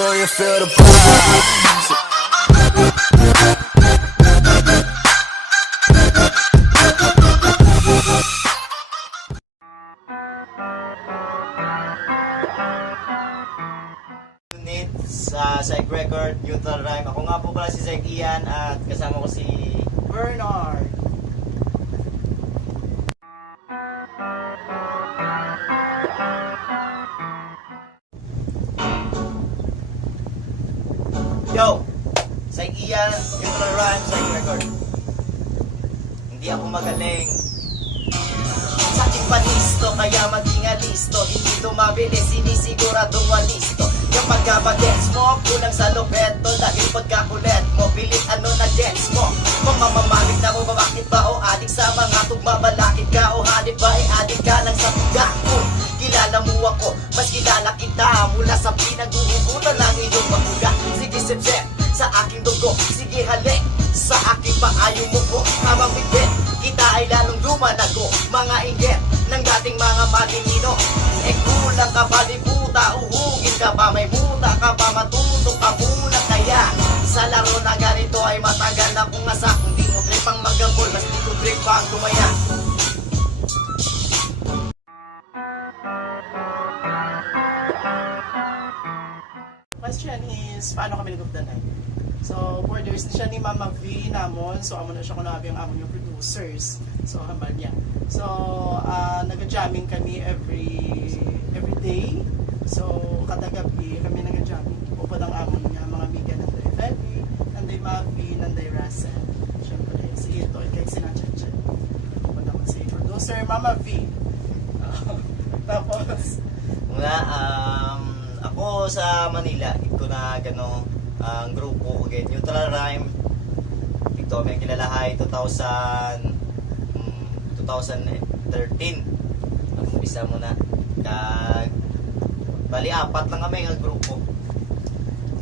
sure you feel the vibes. Sa Psych Record, Neutral Rhyme. Ako nga po pala si Psych Ian at kasama ko si Bernard. Yo! Psych Ian, Neutral Rhyme, Psych Record. Hindi ako magaling sa aking panisto, kaya maging alisto. Hindi ito mabilis, sinisigurado walisto. Yung pagkabagets mo, kulang sa lobeto. Dahil pagkakulet mo, pilit ano na gets mo. Kung mamamamit na mo ba, bakit ba o adik sa mga tugma? Balakid ka o hanip ba, adik ka lang sa tuga. Kung kilala mo ako, mas kilala kita. Mula sa pinag-uugutan ng iyong maguga. Sige sip-sip sa aking dugo, sige halik sa aking paayo mo po. Habang bigit, kita ay lalong lumalago. Mga inggit ng dating mga maginino. Eh kulang ka pa di puta, uhugin ka pa, may buta ka pa, matuto ka muna. Kaya sa laro na ganito ay matagal na kung nasa. Kung di mo trip ang magabol, mas di ko trip pa ang tumaya. Question is, paano kami nagugdanan? So, borders na siya ni Mama V namon. So, amo na siya kung nabi ang amon yung producers. So, hambal niya. So, nag-jamming kami every day. So, kada gabi kami nag-jamming. Upod ang amon niya, mga amiga nanday Feli, nanday Mavi, nanday Russell. Siyempre, si Ito, kay Sinachat. Upod naman si producer, Mama V. Tapos, Muna, ako sa Manila, ito na gano ang grupo ko again, Neutral Rhyme. Ito may kilalahay 2013. Ang umpisa muna. Bali apat lang kami ang grupo.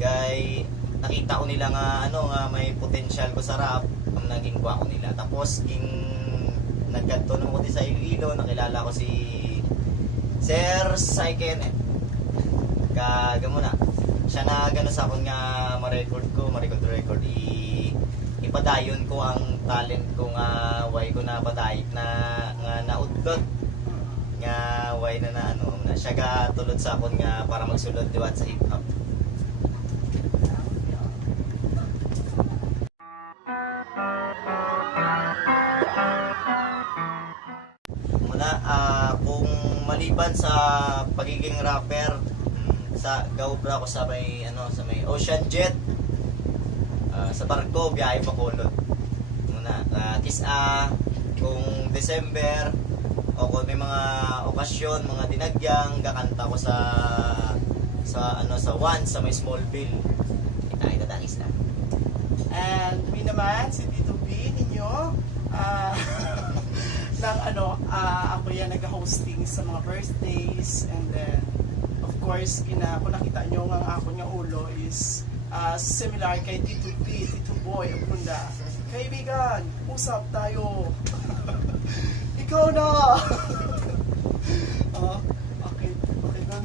Kay nakita ko nila nga may potential ko sa rap, ang naging kwa ko nila. Tapos nagkanto naman ko din sa Iloilo, nakilala ko si Sir Saiken. Kagamo na siya na gano'n sa akong nga ma-record record ipadayon ko ang talent ko nga way ko na padayit na nga naudlot nga way na na siya ga tulod sa akon nga para magsulod diwat sa hip hop. Muna kung maliban sa pagiging rapper, sa gaubra ko sa may Ocean Jet, sa barko biyahe pa kulot muna. Kung December o kung may mga okasyon, mga dinagyang kakanta ko sa One sa may Smallville, kita dadangis na. and me naman, si Tito B ninyo, ako yan nag-hosting sa mga birthdays, and then of course, kung nakita nyo nga ako niya ulo is similar kay Tito B, Tito Boy, Abunda. Kaibigan, usap tayo. Ikaw na! Okay nun.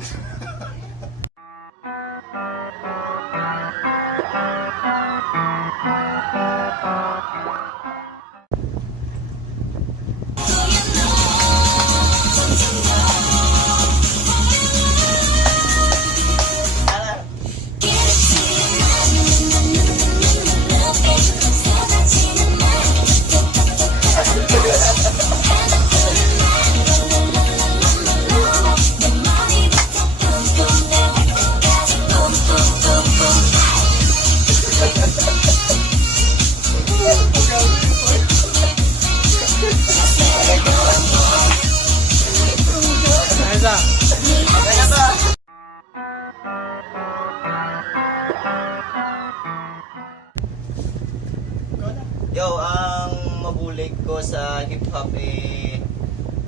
Yo, ang mabulig ko sa hip hop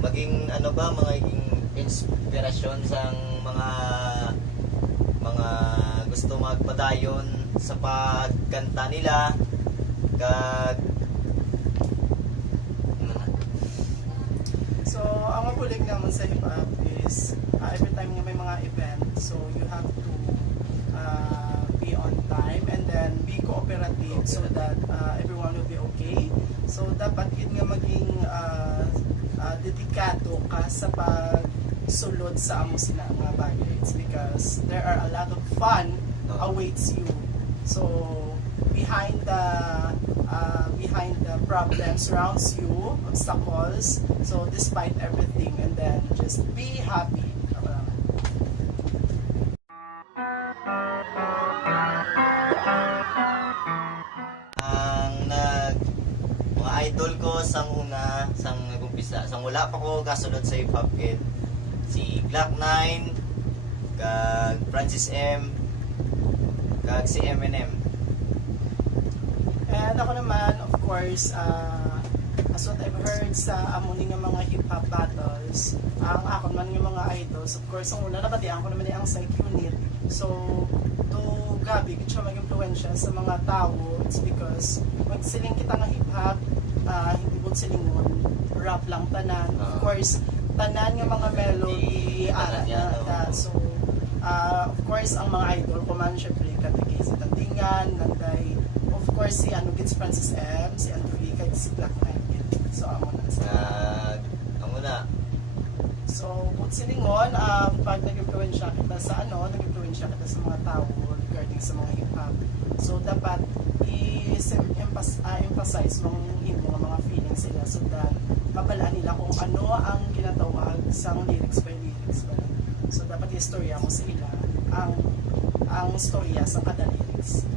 maging maging inspirasyon sa mga gusto magpadayon sa pagkanta nila. So, ang mabulig naman sa hip hop is every time nga may mga event, so you have to cooperative so that everyone will be okay. So dapat yun nga maging dedikado ka sa pagsulod sa amo sila mga bagets because there are a lot of fun awaits you. So behind the problems surrounds you, obstacles. So despite everything, and then just be happy. Mga idol ko sang una, sang nagumpisa, sang wala pa ko kasunod sa hip hop kid, si Glock 9, kag Francis M, kag si Eminem. And ako naman, of course, as what I've heard sa amuning ng mga hip-hop battles, ang ako naman yung mga idols, of course, ang una nabatian ko naman yung Psych Unit. So, to gabi, siya mag-influensya sa mga tao, it's because magsiling kita ng hip-hop, hindi mo silingon, rap lang tanan. Of course, tanan yung mga melody, so, of course, ang mga idol ko man, syempre, kay si Tandingan, Nanday, of course, si Gits Francis M, si Andrew kay si Black Knight. So, amo na sa Amo na. So, but silingon, pag nag-influensya kita sa nag-influensya kita sa mga tao regarding sa mga hip-hop. So, dapat i-emphasize mong mga feelings sila so that mabalaan nila kung ano ang ginatawag sa lyrics by lyrics. So, dapat i-storya mo sa ila ang storya sa kada lyrics.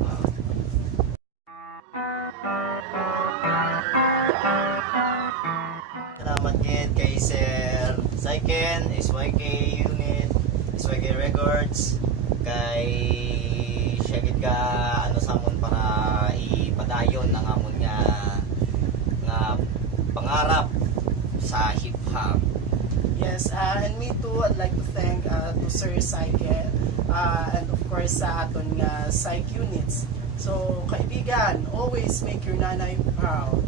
Salamat din kay Sir Saiken, SYK Unit, SYK Records, kay Shagit ka samon para ipadayon ang amon nga pangarap sa hip hop. Yes, and me too, I'd like to thank to Sir Saiken and of course sa aton nga Psych Units. So, kaibigan, always make your nanay proud.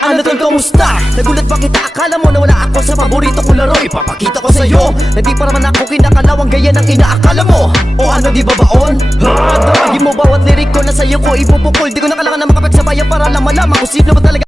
Ano tol, kamusta? Nagulat ba kita? Akala mo na wala ako sa paborito kong laro. Ipapakita ko sa'yo na di pa naman ako kinakalawang gaya ng inaakala mo. O ano, di ba baon? Ha? Damagin mo bawat lirik ko na sa'yo ko ipupukol. Di ko na kailangan na makapagsabayan para lang malaman kung sino ba talaga